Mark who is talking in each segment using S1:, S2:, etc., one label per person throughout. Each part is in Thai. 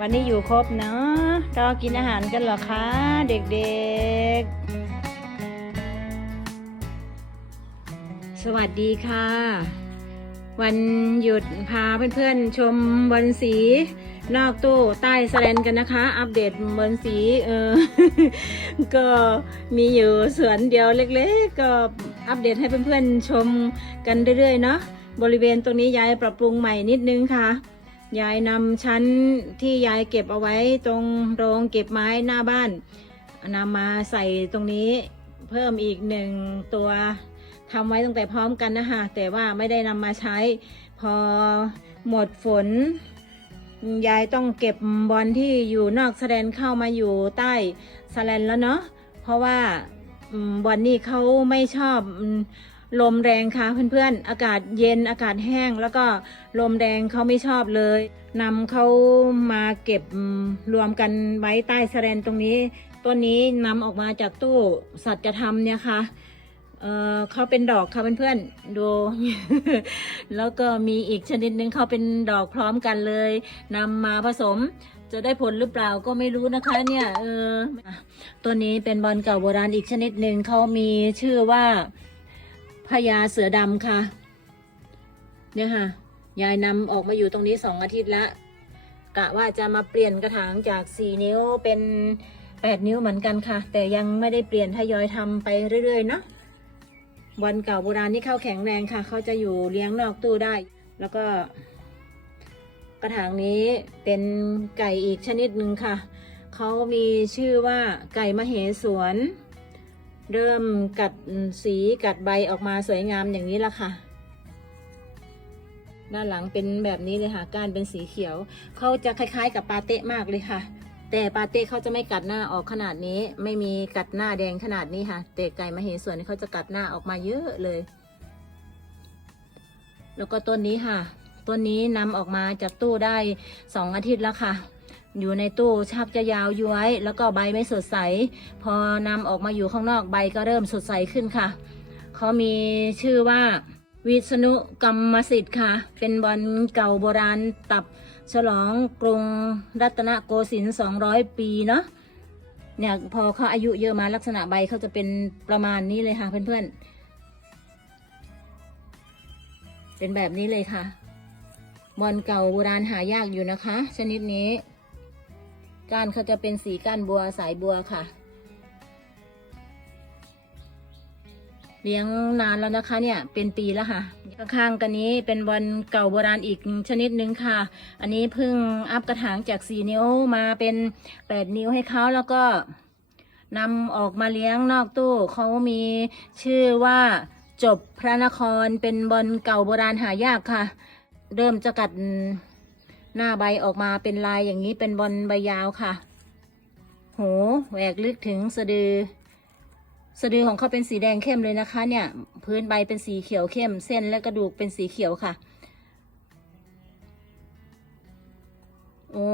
S1: วันนี้อยู่ครบเนาะก็กินอาหารกันเหรอคะเด็กๆ สวัสดีค่ะ วันหยุดพาเพื่อนๆชมบอลสี นอกตู้ใต้สแลนกันนะคะ อัปเดตบอลสีเออก็มีอยู่สวนเดียวเล็กๆ ก็อัปเดตให้เพื่อนๆชมกันเรื่อยๆเนาะบริเวณตรงนี้ยายปรับปรุงใหม่นิดนึงค่ะ ยายนำชั้นที่ยายเก็บเอาไว้ตรงโรงเก็บไม้หน้าบ้านนำมาใส่ตรงนี้เพิ่มอีกหนึ่งตัวทำไว้ตั้งแต่พร้อมกันนะคะแต่ว่าไม่ได้นำมาใช้ พอหมดฝน ยายต้องเก็บบอลที่อยู่นอกแสดนเข้ามาอยู่ใต้แสแลนแล้วเนาะเพราะว่าบอลนี่เขาไม่ชอบ ลมแรงค่ะเพื่อนๆ อากาศเย็นอากาศแห้ง แล้วก็ลมแรงเขาไม่ชอบเลยนำเขามาเก็บรวมกันไว้ใต้แสลนตรงนี้ต้นนี้นำออกมาจากตู้สัจธรรมเนี่ยค่ะเออเขาเป็นดอกค่ะเพื่อนๆดู แล้วก็มีอีกชนิดหนึ่งเขาเป็นดอกพร้อมกันเลยนำมาผสมจะได้ผลหรือเปล่าก็ไม่รู้นะคะ เนี่ยเออตัวนี้เป็นบอลเก่าโบราณอีกชนิดหนึ่งเขามีชื่อว่า พญาเสือดำค่ะ เนี่ยค่ะ ยายนำออกมาอยู่ตรงนี้สองอาทิตย์ละกะว่าจะมาเปลี่ยนกระถางจากสี่นิ้วเป็นแปดนิ้วเหมือนกันค่ะ แต่ยังไม่ได้เปลี่ยนทยอยทำไปเรื่อยๆเนาะบอลเก่าโบราณนี่เข้าแข็งแรงค่ะ เขาจะอยู่เลี้ยงนอกตู้ได้ แล้วก็ กระถางนี้เป็นไก่อีกชนิดหนึ่งค่ะ เขามีชื่อว่าไก่มเหสวน เริ่มกัดสีกัดใบออกมาสวยงามอย่างนี้ละค่ะ ด้านหลังเป็นแบบนี้เลยค่ะก้านเป็นสีเขียว เขาจะคล้าย ๆ กับปาเต้มากเลยค่ะ แต่ปาเต้เขาจะไม่กัดหน้าออกขนาดนี้ ไม่มีกัดหน้าแดงขนาดนี้ค่ะ แต่ไก่มาเห็นสวนนี่เขาจะกัดหน้าออกมาเยอะเลย แล้วก็ต้นนี้ค่ะต้นนี้นำออกมาจากตู้ได้สองอาทิตย์แล้วค่ะ อยู่ในตู้ชับจะยาวย้วย แล้วก็ใบไม่สดใส พอนำออกมาอยู่ข้างนอกใบก็เริ่มสดใสขึ้นค่ะ เขามีชื่อว่าวิษณุกรรมสิทธิ์ค่ะ เป็นบอลเก่าโบราณตับฉลองกรุงรัตนโกสินทร์200 ปีเนาะเนี่ยพอเขาอายุเยอะมาลักษณะใบเขาจะเป็นประมาณนี้เลยค่ะเพื่อนๆ เป็นแบบนี้เลยค่ะ บอลเก่าโบราณหายากอยู่นะคะ ชนิดนี้ ก้านเขาจะเป็นสีก้านบัวสายบัวค่ะ เลี้ยงนานแล้วนะคะเนี่ยเป็นปีแล้วค่ะ ข้างๆกันนี้เป็นบอลเก่าโบราณอีกชนิดหนึ่งค่ะ อันนี้เพิ่งอัพกระถางจาก 4 นิ้วมาเป็น 8 นิ้วให้เขาแล้วก็นำออกมาเลี้ยงนอกตู้เขามีชื่อว่าจบพระนครเป็นบอลเก่าโบราณหายากค่ะ เริ่มจะกัด หน้าใบออกมาเป็นลายอย่างนี้เป็นบอลใบยาวค่ะโหแหวกลึกถึงสะดือ สะดือของเขาเป็นสีแดงเข้มเลยนะคะ เนี่ย พื้นใบเป็นสีเขียวเข้ม เส้นและกระดูกเป็นสีเขียวค่ะ โอ้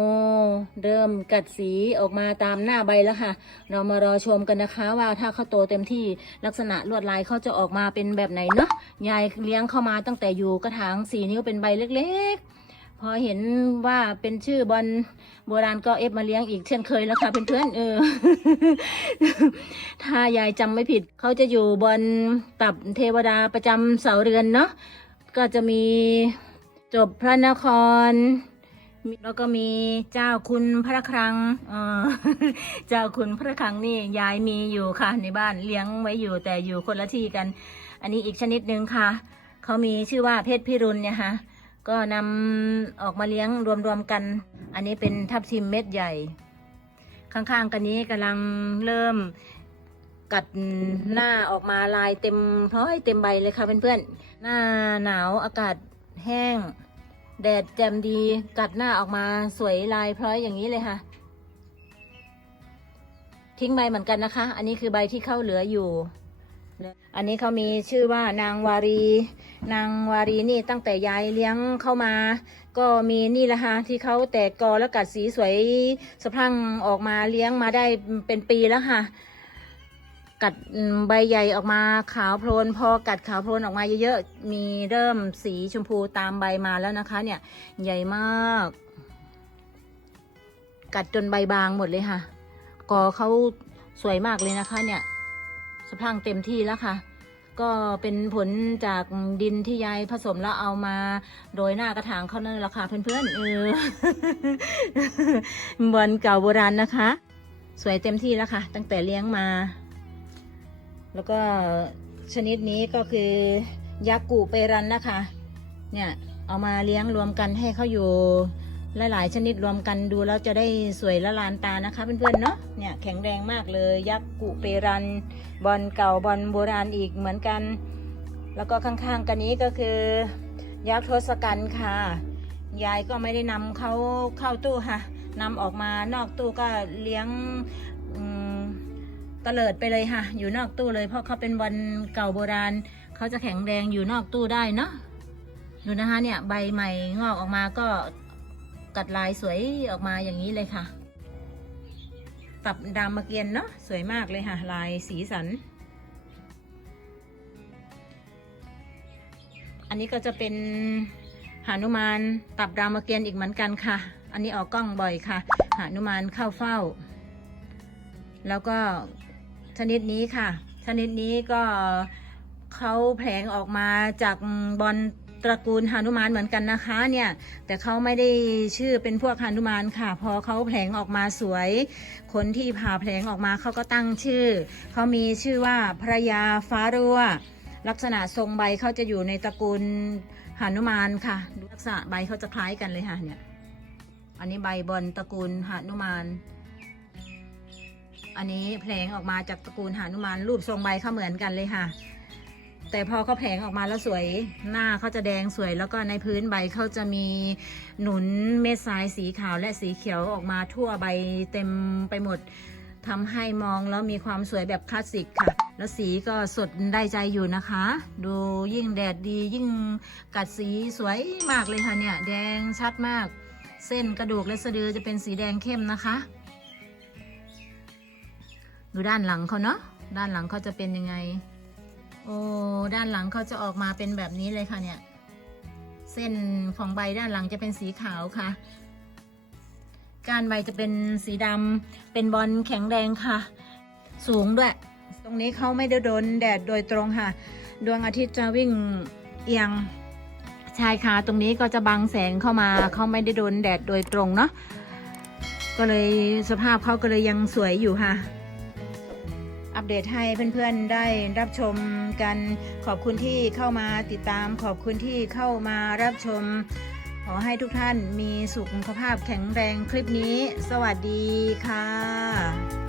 S1: เริ่มกัดสีออกมาตามหน้าใบแล้วค่ะ เรามารอชมกันนะคะว่าถ้าเขาโตเต็มที่ลักษณะลวดลายเขาจะออกมาเป็นแบบไหนเนาะ ยายเลี้ยงเข้ามาตั้งแต่อยู่กระถางสีนิ้วเป็นใบเล็ก ๆ พอเห็นว่าเป็นชื่อบอลโบราณก็เอฟมาเลี้ยงอีกเช่นเคยแล้วค่ะเพื่อนๆเออ ถ้ายายจำไม่ผิด เขาจะอยู่บนตับเทวดาประจำเสาเรือนเนาะก็จะมีจบพระนครแล้วก็มีเจ้าคุณพระครังเจ้าคุณพระครังนี่ยายมีอยู่ค่ะ ในบ้านเลี้ยงไว้อยู่แต่อยู่คนละที่กัน อันนี้อีกชนิดหนึ่งค่ะ เขามีชื่อว่าเพชรพิรุณเนี่ยค่ะ ก็นำออกมาเลี้ยงรวมๆกัน อันนี้เป็นทับทิมเม็ดใหญ่ ข้างๆกันนี้กำลังเริ่มกัดหน้าออกมาลายเต็มพร้อยเต็มใบเลยค่ะเพื่อนๆ หน้าหนาวอากาศแห้ง แดดแจ่มดีกัดหน้าออกมาสวยลายพร้อยอย่างนี้เลยค่ะ ทิ้งใบเหมือนกันนะคะ อันนี้คือใบที่เข้าเหลืออยู่ อันนี้เขามีชื่อว่านางวารี นางวารีนี่ตั้งแต่ยายเลี้ยงเข้ามา ก็มีนี่แหละค่ะที่เขาแตกกอแล้วกัดสีสวยสะพรั่งออกมาเลี้ยงมาได้เป็นปีแล้วค่ะ กัดใบใหญ่ออกมาขาวโพลนพอกัดขาวโพลนออกมาเยอะๆมีเริ่มสีชมพูตามใบมาแล้วนะคะ เนี่ยใหญ่มาก กัดจนใบบางหมดเลยค่ะกอเขาสวยมากเลยนะคะเนี่ยะพรั่งเต็มที่แล้วค่ะ ก็เป็นผลจากดินที่ยายผสมแล้วเอามาโดยหน้ากระถางเขานั่นแหละค่ะเพื่อนๆเออบอลเก่าโบราณนะคะ สวยเต็มที่แล้วค่ะ ตั้งแต่เลี้ยงมา แล้วก็ชนิดนี้ก็คือยากูเปรันนะคะ เนี่ยเอามาเลี้ยงรวมกันให้เขาอยู่ หลายๆ ชนิดรวมกันดูแล้วจะได้สวยละลานตานะคะเพื่อนๆเนาะเนี่ยแข็งแรงมากเลยยักษ์กุเปรัน บอลเก่าบอลโบราณอีกเหมือนกัน แล้วก็ข้างๆ กันนี้ก็คือ ยักษ์ทศกัณฐ์ค่ะ ยายก็ไม่ได้นำเขาเข้าตู้ค่ะนำออกมานอกตู้ก็เลี้ยงอืมตะเลิดไปเลยค่ะ อยู่นอกตู้เลย เพราะเขาเป็นบอลเก่าโบราณ เขาจะแข็งแรงอยู่นอกตู้ได้เนาะดูนะคะเนี่ยใบใหม่งอกออกมาก็ กัดลายสวยออกมาอย่างนี้เลยค่ะปรับดามเกียนเนาะสวยมากเลยค่ะ ลายสีสัน อันนี้ก็จะเป็นหานุมานตับรามเกียนอีกเหมือนกันค่ะ อันนี้ออกกล้องบ่อยค่ะ หานุมานเข้าเฝ้า แล้วก็ชนิดนี้ค่ะ ชนิดนี้ก็เขาแผลงออกมาจากบอล ตระกูลหานุมานเหมือนกันนะคะเนี่ยแต่เขาไม่ได้ชื่อเป็นพวกหานุมานค่ะ พอเขาแผลงออกมาสวย คนที่ผ่าแผลงออกมาเขาก็ตั้งชื่อเขามีชื่อว่าพระยาฟ้ารั่วลักษณะทรงใบเขาจะอยู่ในตระกูลหานุมานค่ะลักษณะใบเขาจะคล้ายกันเลยค่ะเนี่ยอันนี้ใบบอลตระกูลหานุมาน อันนี้แผลงออกมาจากตระกูลหานุมานรูปทรงใบเขาเหมือนกันเลยค่ะ แต่พอเขาแผงออกมาแล้วสวยหน้าเขาจะแดงสวยแล้วก็ในพื้นใบเขาจะมีหนุนเม็ดทรายสีขาวและสีเขียวออกมาทั่วใบเต็มไปหมดทำให้มองแล้วมีความสวยแบบคลาสสิกค่ะ แล้วสีก็สดได้ใจอยู่นะคะ ดูยิ่งแดดดียิ่งกัดสีสวยมากเลยค่ะเนี่ย แดงชัดมาก เส้นกระดูกและสะดือจะเป็นสีแดงเข้มนะคะ ดูด้านหลังเขาเนาะด้านหลังเขาจะเป็นยังไง โอ้ด้านหลังเขาจะออกมาเป็นแบบนี้เลยค่ะเนี่ย เส้นของใบด้านหลังจะเป็นสีขาวค่ะก้านใบจะเป็นสีดำเป็นบอลแข็งแรงค่ะ สูงด้วย ตรงนี้เขาไม่ได้โดนแดดโดยตรงค่ะ ดวงอาทิตย์จะวิ่งเอียงชายคาตรงนี้ก็จะบังแสงเข้ามาเขาไม่ได้โดนแดดโดยตรงเนาะก็เลยสภาพเขาก็เลยยังสวยอยู่ค่ะ อัปเดตให้เพื่อนๆได้รับชมกันขอบคุณที่เข้ามาติดตาม ขอบคุณที่เข้ามารับชม ขอให้ทุกท่านมีสุขภาพแข็งแรงคลิปนี้ สวัสดีค่ะ